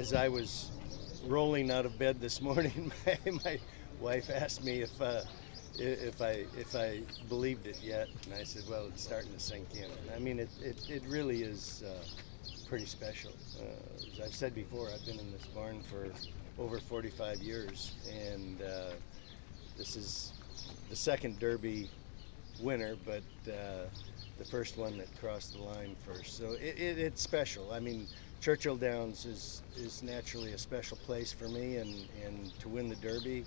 as I was rolling out of bed this morning, my wife asked me if I believed it yet, and I said, well, it's starting to sink in. I mean, it really is pretty special. As I've said before, I've been in this barn for over 45 years, and this is the second Derby winner, but the first one that crossed the line first. So it's special. I mean, Churchill Downs is naturally a special place for me, and to win the Derby,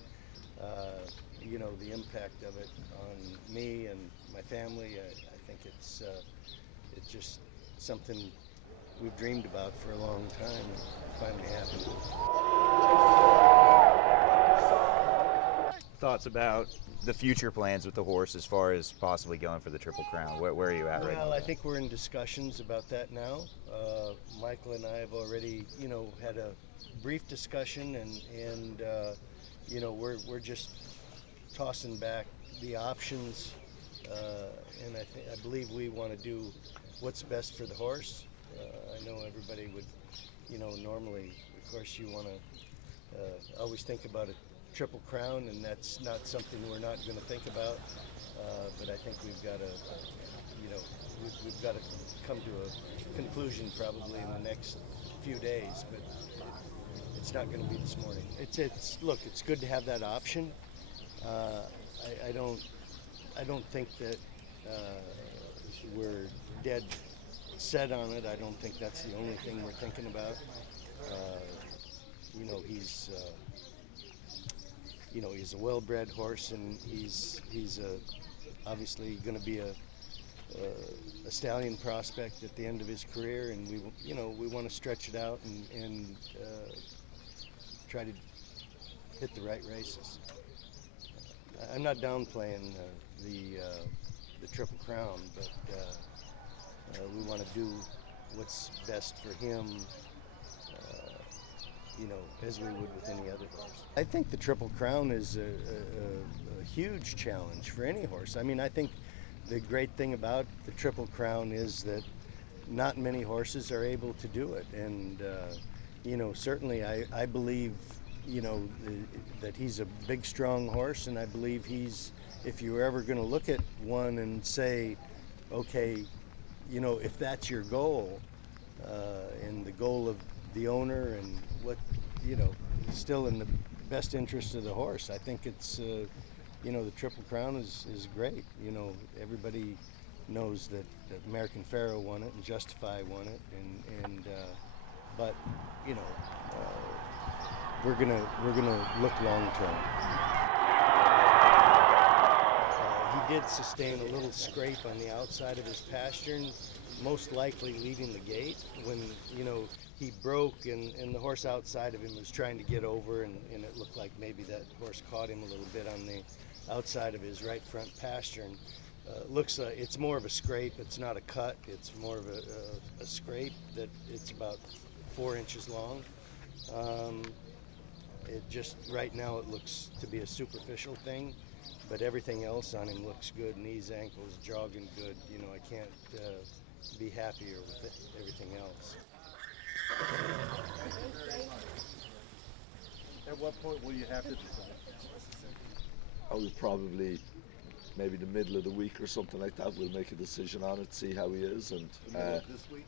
you know, the impact of it on me and my family, I think it's just something we've dreamed about for a long time, and finally happened. Thoughts about the future plans with the horse as far as possibly going for the Triple Crown? Where are you at right now? Well, I think we're in discussions about that now. Michael and I have already, you know, had a brief discussion, and you know, we're just tossing back the options, and I believe we want to do what's best for the horse. I know everybody would, you know, normally, of course, you want to always think about a Triple Crown, and that's not something we're not going to think about. But I think we've got to, you know, we've got to come to a conclusion probably in the next few days. But it's not going to be this morning. Look, it's good to have that option. I don't think that we're dead set on it. I don't think that's the only thing we're thinking about. You know, he's a well-bred horse, and he's obviously going to be a stallion prospect at the end of his career, and we want to stretch it out and try to hit the right races. I'm not downplaying the Triple Crown, but we want to do what's best for him, you know, as we would with any other horse. I think the Triple Crown is a huge challenge for any horse. I mean, I think the great thing about the Triple Crown is that not many horses are able to do it, and you know, certainly I believe, you know, that he's a big, strong horse, and I believe if you're ever going to look at one and say, okay, you know, if that's your goal, and the goal of the owner, and what, you know, still in the best interest of the horse, I think it's, you know, the Triple Crown is great. You know, everybody knows that American Pharoah won it and Justify won it, and but, you know, we're gonna look long term. He did sustain a little scrape on the outside of his pastern, most likely leaving the gate when, you know, he broke and the horse outside of him was trying to get over, and it looked like maybe that horse caught him a little bit on the outside of his right front pastern. Looks like it's more of a scrape. It's not a cut. It's more of a scrape that it's about 4 inches long. It just, right now, it looks to be a superficial thing, but everything else on him looks good. Knees, ankles, jogging good. You know, I can't be happier with everything else. At what point will you have to decide? I would probably, maybe the middle of the week or something like that, we'll make a decision on it, see how he is, and The middle of this week?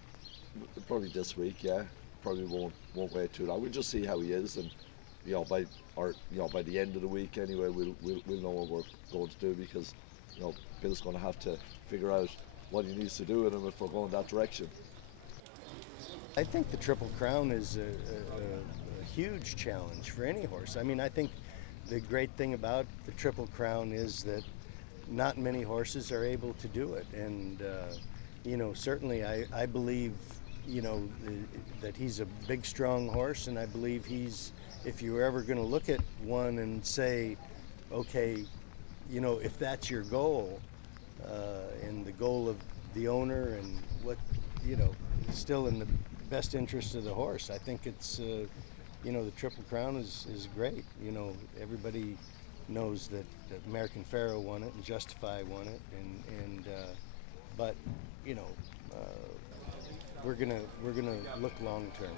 probably this week, yeah. Probably won't wait too long. We'll just see how he is, and you know, by the end of the week anyway, we'll know what we're going to do, because, you know, Bill's going to have to figure out what he needs to do with him if we're going that direction. I think the Triple Crown is a huge challenge for any horse. I mean, I think the great thing about the Triple Crown is that not many horses are able to do it, and you know, certainly I believe, you know, that he's a big, strong horse, and I believe if you're ever going to look at one and say, okay, you know, if that's your goal, and the goal of the owner, and what, you know, still in the best interest of the horse, I think it's, you know, the Triple Crown is great. You know, everybody knows that American Pharoah won it and Justify won it, and but, you know, we're gonna look long term.